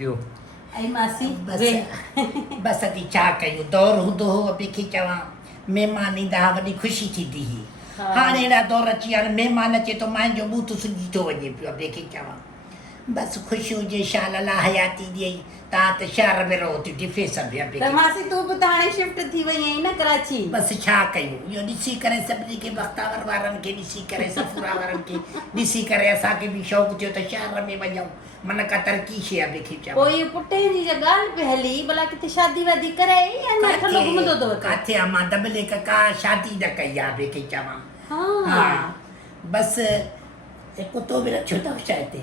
पियो आई मासी बस अॼु छा कयूं दौर हूंदो हो अॿे खे चवां महिमान ईंदा हुआ वॾी ख़ुशी थींदी हुई हाणे अहिड़ा दौर अची विया आहिनि महिमान अचे थो माइन जो ॿूथ सुॼी थो वञे पियो अॿे खे चवां बसि ख़ुशी हुजे शाल ला हयाती ॾियई तव्हां त शहर में रहो थियूं टिफे सभु त मासी तूं बि त हाणे शिफ्ट थी वई आहीं न कराची बसि छा कयूं इहो ॾिसी करे सभिनी खे बख्तावर वारनि खे ॾिसी करे सफूरा वारनि खे ॾिसी करे असांखे बि शौक़ु थियो त शहर में वञूं मन का तरक़ी शइ ॿिए खे चवां पोइ पुटे जी ॻाल्हि पई हली भला किथे शादी वादी कराई या न थलो घुमंदो अथव किथे आहे मां दबले का शादी न कई आहे ॿिए खे चवां हा बसि कुतो बि रखियो अथव छा हिते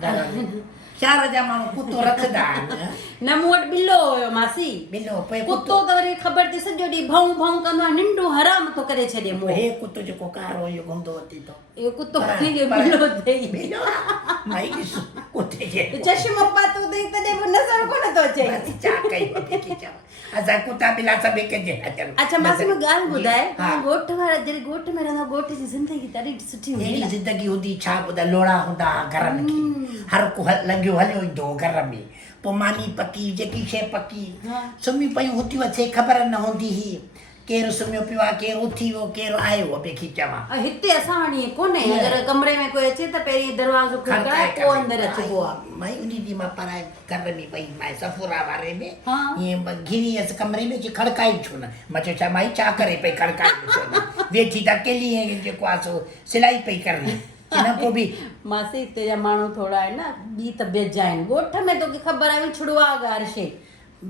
घर में शहर जा माण्हू कुतो रखंदा आहिनि न मूं वटि ॿिलो हुयो मासी ॿिलो पोइ कुतो त वरी ख़बर थी सॼो ॾींहुं भौं भौं कंदो आहे निंडो हराम थो करे छॾे मूं हे कुतो जेको कारो इहो घुमंदो अचे थो इहो कुतो ॿिलो अथई ॿिलो माई ॾिस कुते जे चश्मो पातो अथई तॾहिं बि नज़र कोन थो अचे छा कयूं ॿिए खे चवां असां कुता बिला सभु हिक जे अच्छा मासी मूंखे ॻाल्हि ॿुधाए ॻोठ वारा जॾहिं ॻोठ में रहंदा ॻोठ जी ज़िंदगी ॾाढी सुठी हूंदी अहिड़ी ज़िंदगी हूंदी छा ॿुधाए लोड़ा हूंदा घरनि खे हर को लॻियो हलियो ईंदो घर में पोइ मानी पकी जेकी शइ पकी सुम्ही पियूं हुतियूं अचे ख़बर न हूंदी हुई केरु सुम्हियो पियो आहे केरु उथी वियो केरु आयो ॿिए खे चवां हिते असां वटि ईअं कोन्हे अगरि कमरे में कोई अचे त पहिरीं दरवाज़ो खड़काए पोइ अंदरि अचिबो आहे भई उन ॾींहुं मां पराए घर में पई माए सफूरा वारे में ईअं घिरी अस कमरे में अची खड़काई छो न मां चयो छा माई छा करे पई खड़काई छो न वेठी त अकेली जेको आहे सो सिलाई पई करणी न पोइ बि मासी हिते जा माण्हू थोरा आहिनि न ॿी तबियत जा आहिनि ॻोठ में तोखे ख़बर आहे छुड़वा हर शइ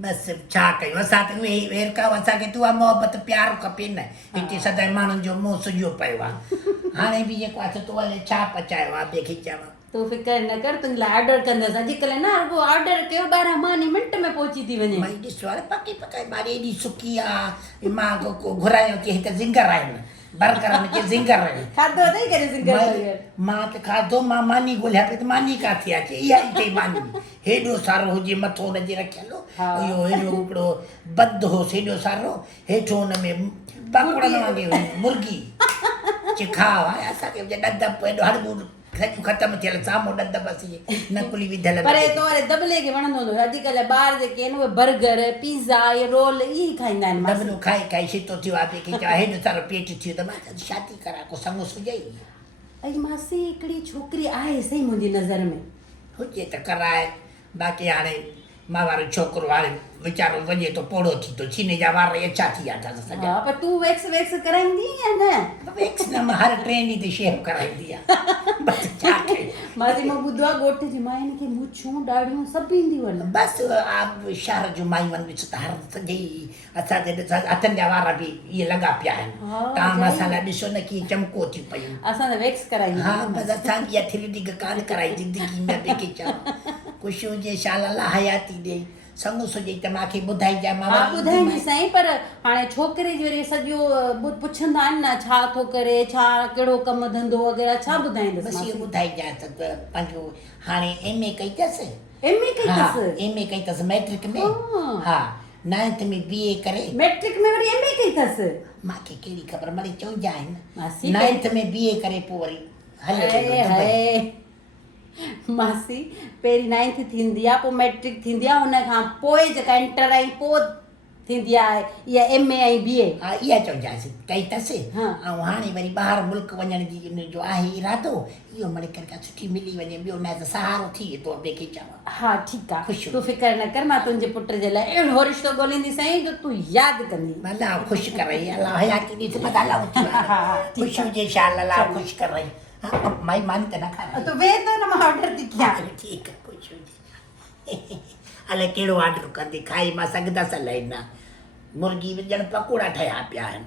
बसि छा कयूं असां त उहे वेरका असांखे तूं आहे मोहबत प्यारु खपे न हिते सदाईं माण्हुनि जो मुंहुं सुॼो पियो आहे हाणे बि जेको आहे तो हले छा पचायो आहे ॿिए खे चवां तूं फिकर न कर तुंहिंजे लाइ ऑर्डर कंदसि अॼुकल्ह न रुॻो ऑर्डर कयो ॿाहिरां मानी मिंट में पहुची थी वञे भई ॾिसो हाणे पकी पकाए भाॼी एॾी सुकी आहे मां घुरायो की हिते ज़िंगर आहिनि बर्गर में ज़िंगर खाधो अथई कॾहिं ज़िंगर मां त खाधो मां मानी ॻोल्हियां पई त मानी किथे अचे इहा ई अथई मानी हेॾो सारो हुजे मथो हुनजे रखियलु इहो हेॾो हिकिड़ो बंद होसि हेॾो सारो हेठो हुन में पापड़नि वांगुरु मुर्गी चिखाव आहे असांखे ॾंद हेॾो हड़बूड़ सॼो ख़तमु थियल साम्हूं ॾंद बसि नकुली विधल पर तो वरी दबले खे वणंदो हूंदो अॼुकल्ह ॿार जेके आहिनि उहे बर्गर पिज़्ज़ा इहे रोल इहे खाईंदा आहिनि दबलो खाई खाई शितो थियो आहे ॿिए खे हेॾो सारो पेट थियो त मां शादी करां को संगो सुॼई अॼु मासी हिकिड़ी छोकिरी आहे सही मुंहिंजी नज़र में हुजे त कराए बाक़ी हाणे मां वारो छोकिरो हाणे वीचारो वञे थो पोड़ो थी थो छीने जा वार अछा थी विया अथसि सॼा पर तूं वैक्स कराईंदी या न वैक्स न मां हर 3 ॾींहं ते शेव कराईंदी आहे बसि छा कयूं मासी मां ॿुधो आहे ॻोठ जी मायुनि खे मुछूं ॾाढ़ियूं सभु ईंदियूं आहिनि बसि शहर जूं मायूं आहिनि ॾिस त हर सॼे असांजे हथनि जा वार बि इहे लॻा पिया आहिनि तव्हां मसाला ॾिसो न कीअं चमको थियूं पयूं असां त वैक्स कराई हा बसि असांजी इहा थ्रेडिंग कान कराई ज़िंदगी में ॿिए खे चवां ख़ुशी हुजे शाल ला हयाती ॾे संगो सुॼई त मूंखे ॿुधाइजांइ मां ॿुधाईंदी साईं पर हाणे छोकिरे जी वरी सॼो पुछंदा आहिनि न छा थो करे छा कहिड़ो कमु धंधो वग़ैरह छा ॿुधाईंदसि बसि इहो ॿुधाइजांइ त पंहिंजो हाणे MA कई अथसि MA कई अथसि MA कई अथसि मैट्रिक में हा 9th में BA करे मैट्रिक में वरी MA कई अथसि मूंखे कहिड़ी ख़बर मिड़ई चवंदा आहिनि 9th में BA करे पोइ वरी हले मासी पहिरीं 9th थींदी आहे पोइ मैट्रिक थींदी आहे हुन खां पोइ जेका इंटर ऐं पोइ थींदी आहे इहा MA ऐं BA हा इहा चवंदासीं कई अथसि ऐं हाणे वरी ॿाहिरि मुल्क वञण जी हुनजो आहे इरादो इहो मिड़ई करे सुठी मिली वञे ॿियो न त सहारो थी वेंदो ॿिए खे चवां हा ठीकु आहे तूं फिकर न कर मां तुंहिंजे पुट जे लाइ अहिड़ो रिश्तो ॻोल्हींदी साईं जो तूं यादि कंदी अलाह ख़ुशि करई अलाह हयाती ॾिस ॿुधा ख़ुशि हुजे शाल अलाह ख़ुशि करई माई मानी त न खाए तूं वेह त न मां ऑर्डर थी कयां ठीकु आहे ख़ुशि हुजे अलाए कहिड़ो ऑर्डर कंदी खाई मां सघंदसि अलाए न मुर्गी विझण पकोड़ा ठहिया पिया आहिनि